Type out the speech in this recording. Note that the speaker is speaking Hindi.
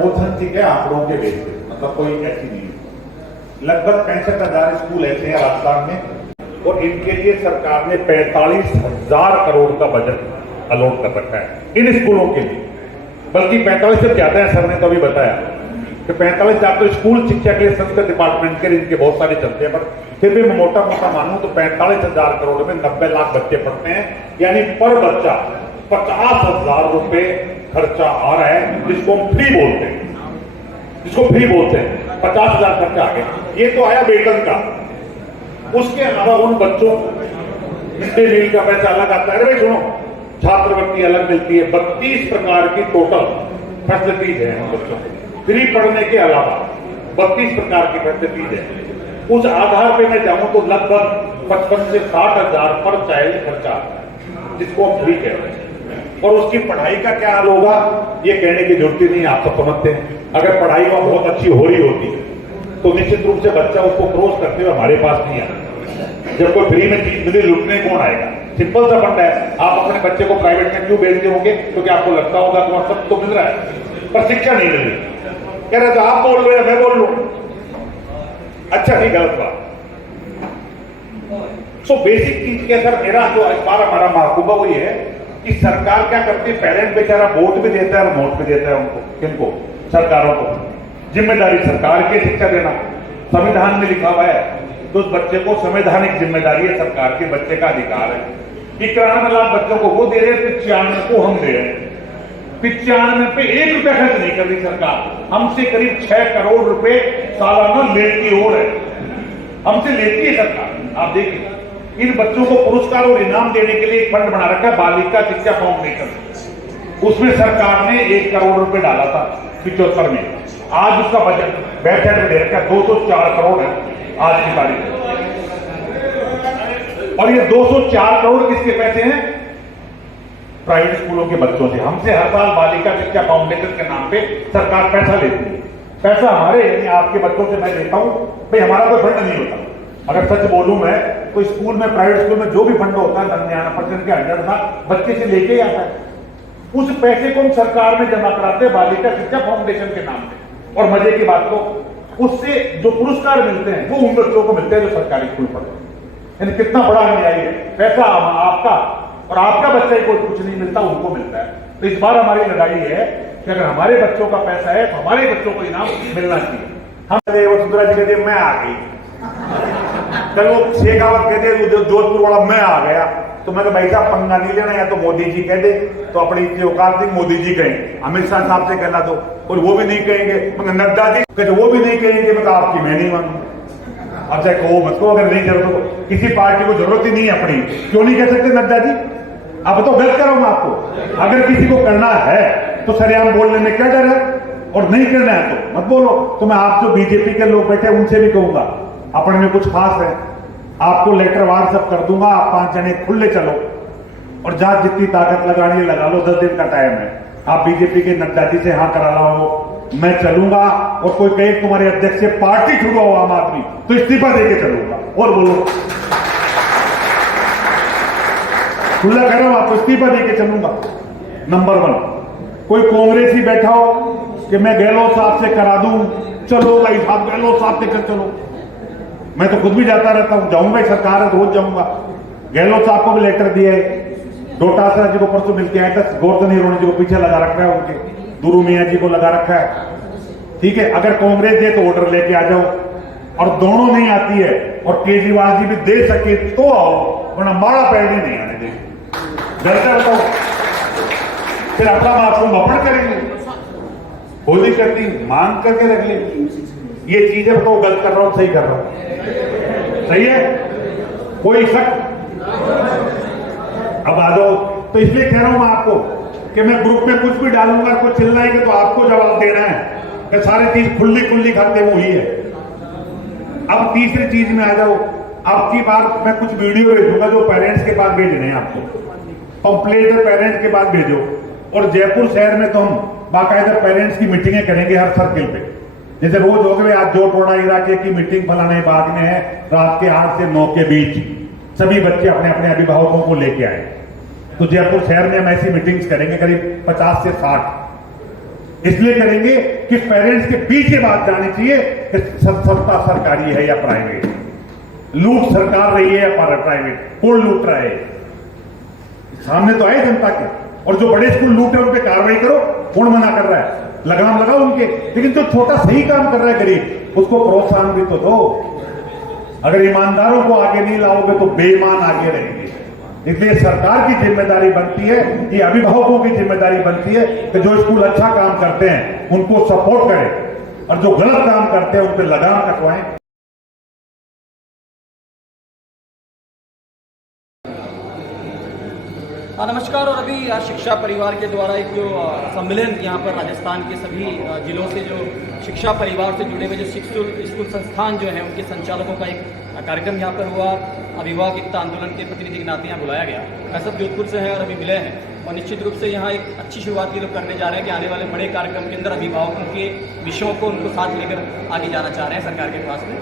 ओथेंटिक है आंकड़ों के बेस पे, मतलब कोई ऐसी नहीं है। लगभग 65,000 स्कूल ऐसे हैं राजस्थान में और इनके लिए सरकार ने 45,000 करोड़ का बजट अलॉट कर रखा है इन स्कूलों के लिए। बल्कि 45 से ज्यादा है, सर ने तो अभी बताया कि 45,000 तो स्कूल शिक्षा के लिए संस्कृत डिपार्टमेंट के इनके बहुत सारे चलते हैं, पर फिर भी मैं मोटा मोटा मानूं तो 45,000 करोड़ में 90 लाख बच्चे पढ़ते हैं, यानी पर बच्चा 50,000 रुपए खर्चा आ रहा है, जिसको हम फ्री बोलते हैं, 50,000 खर्चा आ गया। ये तो आया वेतन का, उसके अलावा उन बच्चों मिड डे मील का पैसा अलग आता है। भाई सुनो, छात्रवृत्ति अलग मिलती है, 32 प्रकार की टोटल फैसिलिटीज है उन बच्चों को, फ्री पढ़ने के अलावा 32 प्रकार की फैसिलिटीज है। उस आधार पे मैं जाऊं तो लगभग 55 से 60,000 पर चाइल्ड खर्चा आता है, जिसको हम फ्री कहते हैं। और उसकी पढ़ाई का क्या हाल होगा ये कहने की जरूरत ही नहीं, आप सब समझते हैं। अगर पढ़ाई वहां बहुत अच्छी हो रही होती तो निश्चित रूप से बच्चा उसको क्रॉस करते हुए हमारे पास नहीं आया। जब कोई फ्री में चीज मिली, लुटने कौन आएगा? सिंपल सा फंडा है। आप अपने बच्चे को प्राइवेट में क्यों भेजते होंगे? क्योंकि आपको लगता होगा कि वहां सब तो मिल रहा है, पर शिक्षा नहीं मिल रही। कह रहे तो आप बोल रहे हैं, मैं बोल लू, अच्छा नहीं, गलत बात। सो बेसिक चीज क्या सर, मेरा जो इस बार हमारा महकूबा वो ये है कि सरकार क्या करती है, पेरेंट बेचारा वोट भी देता है और नोट भी देता है उनको, किनको? सरकारों को। जिम्मेदारी सरकार की शिक्षा देना, संविधान में लिखा हुआ है, तो उस बच्चे को संवैधानिक जिम्मेदारी है, सरकार के बच्चे का अधिकार है। 91 लाख बच्चों को वो दे रहे हैं, 95 को हम दे रहे हैं। 95 पे 1 रुपया खर्च नहीं कर रही सरकार, हमसे करीब 6 करोड़ रुपए सालाना लेती और है, हमसे लेती है सरकार। आप देखिए, इन बच्चों को पुरस्कार और इनाम देने के लिए एक फंड बना रखा है, बालिका शिक्षा फाउंडेशन। उसमें सरकार ने 1 करोड़ रुपए डाला था 75 में, आज उसका बजट वेबसाइट में दे रखा है 204 करोड़ है आज की तारीख में। और ये 204 करोड़ किसके पैसे हैं? प्राइवेट स्कूलों के बच्चों से। हमसे हर साल बालिका शिक्षा फाउंडेशन के नाम पे सरकार पैसा लेती है। पैसा हमारे यानी आपके बच्चों से मैं लेता हूं, भाई हमारा कोई फंड नहीं होता। अगर सच बोलूं मैं तो स्कूल में, प्राइवेट स्कूल में जो भी फंड होता है 99% के 100 था बच्चे से लेके ही आता है। उस पैसे को हम सरकार में जमा कराते हैं बालिका शिक्षा फाउंडेशन के नाम पे। और मजे की बात तो उससे जो पुरस्कार मिलते हैं वो उन बच्चों को मिलते हैं जो सरकारी स्कूल पढ़ते हैं। यानी कितना बड़ा अन्याय है। पैसा आपका और आपका बच्चे को कुछ नहीं मिलता, उनको मिलता है। तो इस बार हमारी लड़ाई है कि अगर हमारे बच्चों का पैसा है तो हमारे बच्चों को इनाम मिलना चाहिए। हम वसुंधरा जी कहते मैं आ गई, चलो शेखावत कहते जोधपुर वाला मैं आ गया, तो मैं भाई साहब पंगा नहीं लेना, या तो मोदी जी कह दे तो अपनी औकात नहीं, मोदी जी कहें, अमित शाह साहब से कहना दो, और वो भी नहीं कहेंगे, मगर नड्डा जी कहते वो भी नहीं कहेंगे, मतलब आपकी मैं नहीं मानू। अब चाहे कहो मत कहो, अगर नहीं जरूरत तो किसी पार्टी को जरूरत ही नहीं है अपनी, क्यों नहीं कह सकते नड्डा जी? अब तो गलत करो मैं आपको, अगर किसी को करना है तो सरेआम बोलने में क्या डर है, और नहीं करना है तो मत बोलो। तो मैं आप जो बीजेपी के लोग बैठे उनसे भी कहूंगा, अपने में कुछ खास है, आपको लेटर वार सब कर दूंगा, आप 5 जने खुले चलो और जहां जितनी ताकत लगानी है लगा लो, 10 दिन का टाइम है। आप बीजेपी के नड्डा जी से हाँ करा लो, मैं चलूंगा, और कोई कहे तुम्हारे अध्यक्ष से पार्टी छुड़वाओ आम आदमी, तो इस्तीफा देके चलूंगा। और बोलो, खुला कह रहा हूं, आपको इस्तीफा देके चलूंगा। नंबर 1, कोई कांग्रेसी बैठा हो कि मैं गहलोत साहब से करा दूं, चलो भाई साहब गहलोत साहब से चलो, मैं तो खुद भी जाता रहता हूं, जाऊंगा, सरकार है रोज जाऊंगा। गहलोत साहब को भी लेटर दिया है, डोटासरा जी को परसों मिलके आया था, गोवर्धन हिरोनी जी को पीछे लगा रखा है, उनके दुरू मियां जी को लगा रखा है। ठीक है, अगर कांग्रेस दे तो ऑर्डर लेके आ जाओ, और दोनों नहीं आती है और केजरीवाल जी भी दे सके तो आओ, वरना माड़ा पैर नहीं आने देंगे। जैसा बताओ, फिर अपना मासूम अपड़ करेंगे, होली करती मांग करके रख लेंगे। ये चीजें बताओ, गलत कर रहा हूं सही कर रहा हूं? सही है, कोई शक? अब आ जाओ। तो इसलिए कह रहा हूं मैं आपको कि मैं ग्रुप में कुछ भी डालूंगा, कुछ चिल्लाएंगे तो आपको जवाब देना है कि सारी चीज खुली खुली खाते वो ही है। अब तीसरी चीज में आ जाओ, आपकी बात मैं कुछ वीडियो भेजूंगा जो पेरेंट्स के पास भेजने हैं आपको, कंप्लेंट पेरेंट्स के पास भेजो। और जयपुर शहर में तो हम बाकायदा पेरेंट्स की मीटिंगें करेंगे हर सर्किल पे, जैसे रोज हो गए आज जोटवाड़ा इलाके की मीटिंग फलाने बाग में है, रात के 8 से 9 के बीच सभी बच्चे अपने अपने अभिभावकों को लेके आए। तो जयपुर शहर में हम ऐसी मीटिंग्स करेंगे करीब 50 से 60। इसलिए करेंगे कि पेरेंट्स के बीच ये बात जानी चाहिए कि सत्ता सरकारी है या प्राइवेट, लूट सरकार रही है या प्राइवेट, कौन लूट रहा है सामने तो आए जनता के। और जो बड़े स्कूल लूट है उन पे कार्रवाई करो, कौन मना कर रहा है, लगाम लगाओ उनके। लेकिन जो छोटा सही काम कर रहा है गरीब, उसको प्रोत्साहन भी तो दो। अगर ईमानदारों को आगे नहीं लाओगे तो बेईमान आगे रहेंगे। इसलिए सरकार की जिम्मेदारी बनती है, ये अभिभावकों की जिम्मेदारी बनती है कि जो स्कूल अच्छा काम करते हैं उनको सपोर्ट करें और जो गलत काम करते हैं उन पर लगाम कटवाएं। नमस्कार। और अभी शिक्षा परिवार के द्वारा एक जो सम्मेलन यहाँ पर राजस्थान के सभी जिलों से जो शिक्षा परिवार से जुड़े हुए जो स्कूल संस्थान जो हैं उनके संचालकों का एक कार्यक्रम यहाँ पर हुआ। अभिभावक एकता आंदोलन के प्रतिनिधि के नाते यहाँ बुलाया गया। मैं सब जोधपुर से हैं और अभी मिले हैं और निश्चित रूप से यहाँ एक अच्छी शुरुआत ये लोग करने जा रहे हैं कि आने वाले बड़े कार्यक्रम के अंदर अभिभावकों के विषयों को उनको साथ लेकर आगे जाना चाह रहे हैं सरकार के पास में।